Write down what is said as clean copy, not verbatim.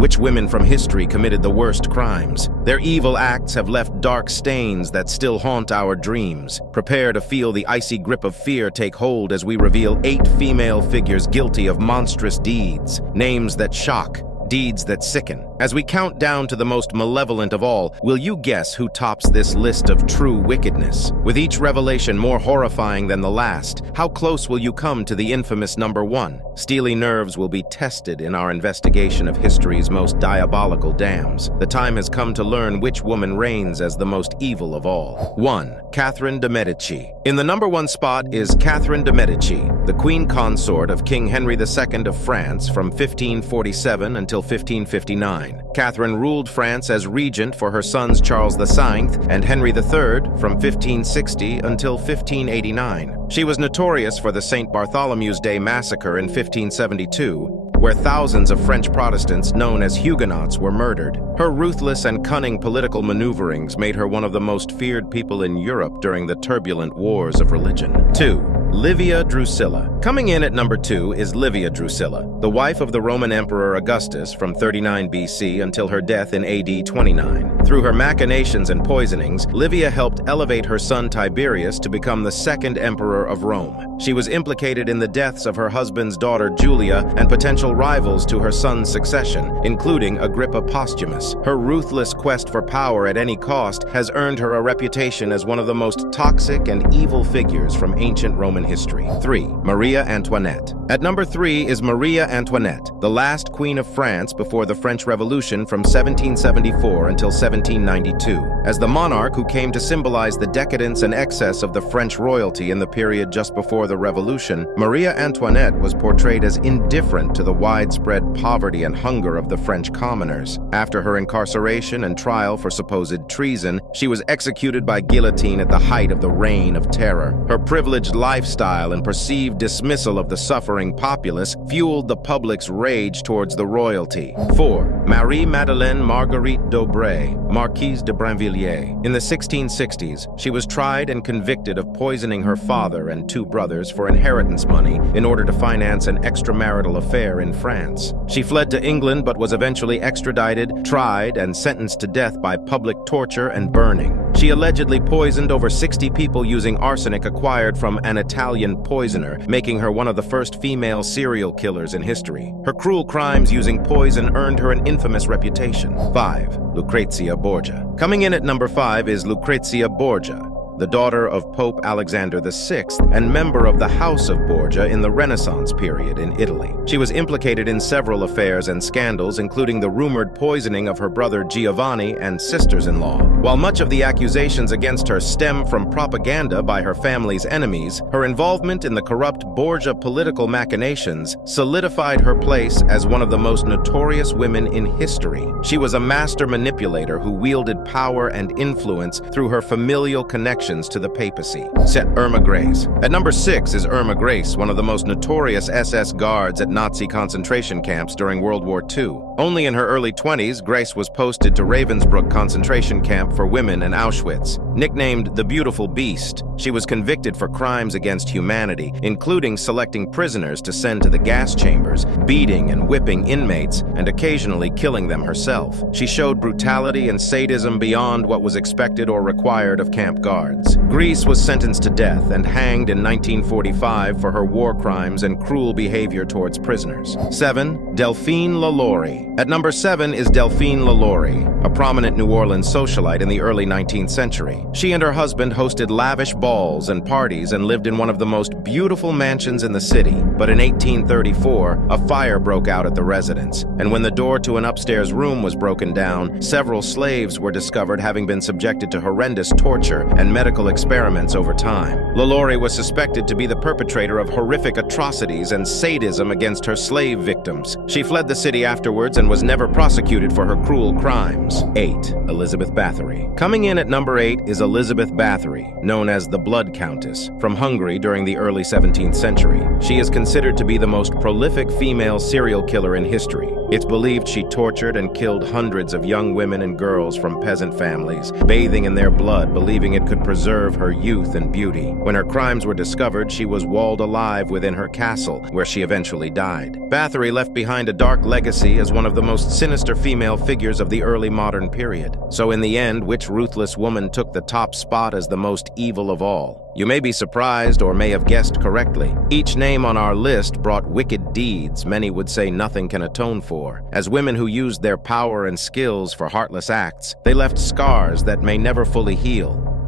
Which women from history committed the worst crimes? Their evil acts have left dark stains that still haunt our dreams. Prepare to feel the icy grip of fear take hold as we reveal 8 female figures guilty of monstrous deeds, names that shock, deeds that sicken. As we count down to the most malevolent of all, will you guess who tops this list of true wickedness? With each revelation more horrifying than the last, how close will you come to the infamous number 1? Steely nerves will be tested in our investigation of history's most diabolical dams. The time has come to learn which woman reigns as the most evil of all. 1. Catherine de' Medici. In the number 1 spot is Catherine de' Medici, the queen consort of King Henry II of France from 1547 until 1559. Catherine ruled France as regent for her sons Charles IX and Henry III from 1560 until 1589. She was notorious for the St. Bartholomew's Day massacre in 1572, where thousands of French Protestants known as Huguenots were murdered. Her ruthless and cunning political maneuverings made her one of the most feared people in Europe during the turbulent wars of religion. 2. Livia Drusilla. Coming in at number 2 is Livia Drusilla, the wife of the Roman Emperor Augustus from 39 BC until her death in AD 29. Through her machinations and poisonings, Livia helped elevate her son Tiberius to become the 2nd emperor of Rome. She was implicated in the deaths of her husband's daughter Julia and potential rivals to her son's succession, including Agrippa Posthumus. Her ruthless quest for power at any cost has earned her a reputation as one of the most toxic and evil figures from ancient Roman history. 3. Maria Antoinette. At number 3 is Maria Antoinette, the last queen of France before the French Revolution from 1774 until 1792. As the monarch who came to symbolize the decadence and excess of the French royalty in the period just before the Revolution, Maria Antoinette was portrayed as indifferent to the widespread poverty and hunger of the French commoners. After her incarceration and trial for supposed treason, she was executed by guillotine at the height of the Reign of Terror. Her privileged lifestyle and perceived dismissal of the suffering populace fueled the public's rage towards the royalty. 4. Marie-Madeleine Marguerite d'Aubray, Marquise de Brinvilliers. In the 1660s, she was tried and convicted of poisoning her father and 2 brothers for inheritance money in order to finance an extramarital affair in France. She fled to England but was eventually extradited, tried, and sentenced to death by public torture and burning. She allegedly poisoned over 60 people using arsenic acquired from an Italian poisoner, making her one of the first female serial killers in history. Her cruel crimes using poison earned her an infamous reputation. 5. Lucrezia Borgia. Coming in at number 5 is Lucrezia Borgia, the daughter of Pope Alexander VI and member of the House of Borgia in the Renaissance period in Italy. She was implicated in several affairs and scandals, including the rumored poisoning of her brother Giovanni and sisters-in-law. While much of the accusations against her stem from propaganda by her family's enemies, her involvement in the corrupt Borgia political machinations solidified her place as one of the most notorious women in history. She was a master manipulator who wielded power and influence through her familial connections to the papacy. Set Irma Grace. At number 6 is Irma Grace, one of the most notorious SS guards at Nazi concentration camps during World War II. Only in her early 20s, Grace was posted to Ravensbrück concentration camp for women in Auschwitz. Nicknamed the Beautiful Beast, she was convicted for crimes against humanity, including selecting prisoners to send to the gas chambers, beating and whipping inmates, and occasionally killing them herself. She showed brutality and sadism beyond what was expected or required of camp guards. Grace was sentenced to death and hanged in 1945 for her war crimes and cruel behavior towards prisoners. 7. Delphine LaLaurie. At number 7 is Delphine LaLaurie, a prominent New Orleans socialite in the early 19th century. She and her husband hosted lavish balls and parties and lived in one of the most beautiful mansions in the city. But in 1834, a fire broke out at the residence, and when the door to an upstairs room was broken down, several slaves were discovered having been subjected to horrendous torture and medical experiments over time. LaLaurie was suspected to be the perpetrator of horrific atrocities and sadism against her slave victims. She fled the city afterwards and was never prosecuted for her cruel crimes. 8. Elizabeth Bathory. Coming in at number 8 is Elizabeth Bathory, known as the Blood Countess, from Hungary during the early 17th century. She is considered to be the most prolific female serial killer in history. It's believed she tortured and killed hundreds of young women and girls from peasant families, bathing in their blood, believing it could preserve preserve her youth and beauty. When her crimes were discovered, she was walled alive within her castle, where she eventually died. Bathory left behind a dark legacy as one of the most sinister female figures of the early modern period. So in the end, which ruthless woman took the top spot as the most evil of all? You may be surprised or may have guessed correctly. Each name on our list brought wicked deeds many would say nothing can atone for. As women who used their power and skills for heartless acts, they left scars that may never fully heal.